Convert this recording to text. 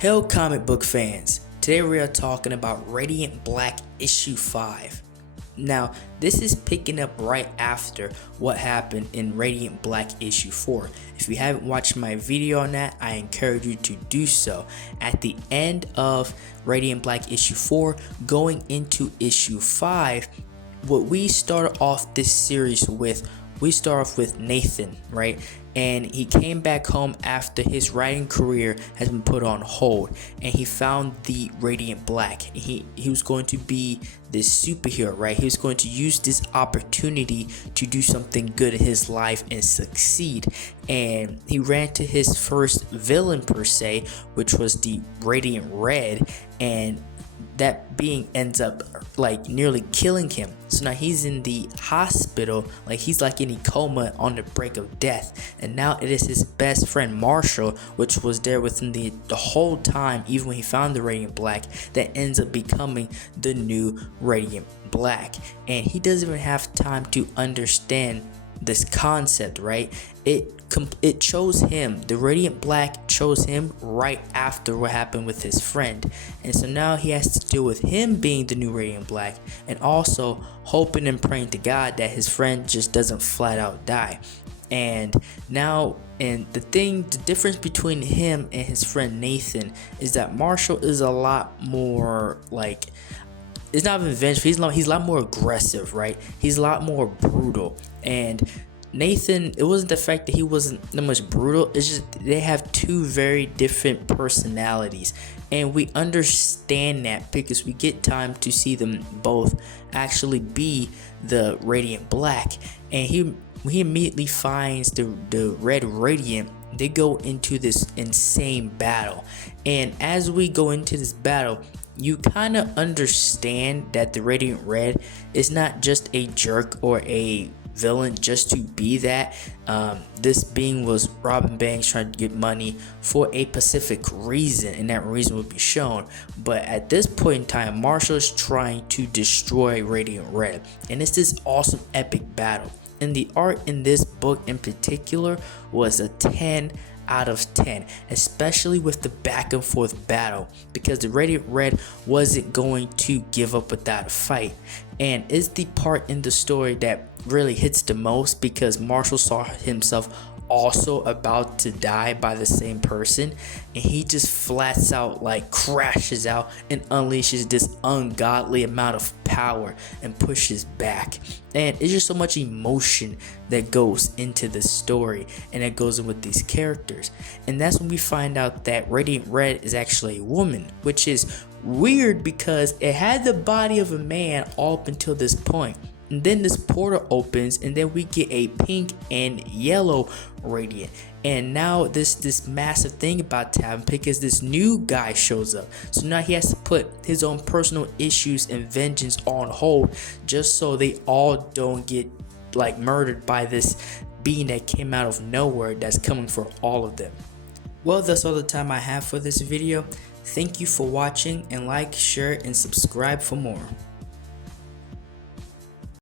Hello comic book fans, today we are talking about Radiant Black issue 5. Now, this is picking up right after what happened in Radiant Black issue 4. If you haven't watched my video on that, I encourage you to do so. At the end of Radiant Black issue 4, going into issue 5, what we start off this series with, we start off with Nathan, right? And he came back home after his writing career has been put on hold, and he found the Radiant Black. He was going to be this superhero, right? He was going to use this opportunity to do something good in his life and succeed. And he ran to his first villain per se, which was the Radiant Red, and that being ends up like nearly killing him. So now he's in the hospital, like he's like in a coma on the brink of death. And now it is his best friend Marshall, which was there with him the whole time, even when he found the Radiant Black, that ends up becoming the new Radiant Black. And he doesn't even have time to understand this concept, right? It chose him, the Radiant Black chose him right after what happened with his friend, and so now he has to deal with him being the new Radiant Black, and also hoping and praying to God that his friend just doesn't flat out die. And now, and the difference between him and his friend Nathan is that Marshall is a lot more like, it's not even vengeful, he's a lot more aggressive, right? He's a lot more brutal. And Nathan, it wasn't the fact that he wasn't that much brutal, it's just they have two very different personalities, and we understand that because we get time to see them both actually be the Radiant Black. And he immediately finds the Red Radiant. They go into this insane battle, and as we go into this battle, you kind of understand that the Radiant Red is not just a jerk or a villain just to be that. This being was robbing banks, trying to get money for a specific reason, and that reason will be shown. But at this point in time, Marshall is trying to destroy Radiant Red, and it's this awesome epic battle. And the art in this book in particular was a 10 out of 10, especially with the back and forth battle, because the Radiant Red wasn't going to give up without a fight. And it's the part in the story that really hits the most, because Marshall saw himself also about to die by the same person, and he just flats out, like crashes out and unleashes this ungodly amount of power and pushes back. And it's just so much emotion that goes into the story, and it goes in with these characters. And that's when we find out that Radiant Red is actually a woman, which is weird because it had the body of a man all up until this point. And then this portal opens, and then we get a pink and yellow Radiant. And now this massive thing about to happen, because this new guy shows up. So now he has to put his own personal issues and vengeance on hold, just so they all don't get like murdered by this being that came out of nowhere that's coming for all of them. Well, that's all the time I have for this video. Thank you for watching, and like, share, and subscribe for more.